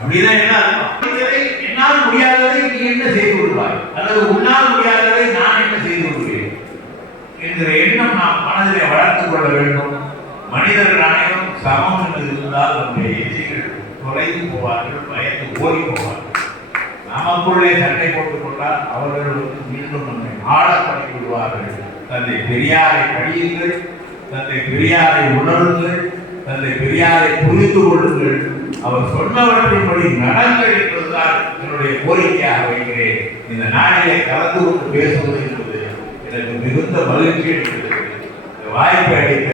அப்படின்னா என்ன என்னால் முடியாததை நீ என்ன செய்து விடுவாய் அல்லது உன்னால் முடியாததை நான் என்ன செய்து விடுவேன் என்கிற எண்ணம் நாம் மனதிலே வளர்த்துக் கொள்ள வேண்டும். மனிதர்கள் அனைவரும் சமம் என்று இருந்தால் நம்முடைய எதிரிகள் தொலைந்து போவார்கள் பயந்து ஓடி போவார்கள். நமக்குள்ளே சண்டை போட்டுக் கொண்டால் அவர்கள் வந்து மீண்டும் நம்மை ஆழ பண்ணி விடுவார்கள். தந்தை பெரியாரை படியுங்கள் தந்தை பெரியாரை உணருங்கள் தந்தை பெரியாரை புரிந்து கொள்ளுங்கள். அவர் சொன்னவற்றின்படி நடங்கள் என்பதுதான் என்னுடைய கோரிக்கையாக வைக்கிறேன். இந்த நாளிலே கலந்து கொண்டு பேசுவது என்பது எனக்கு மிகுந்த மகிழ்ச்சி வாய்ப்பு அளித்த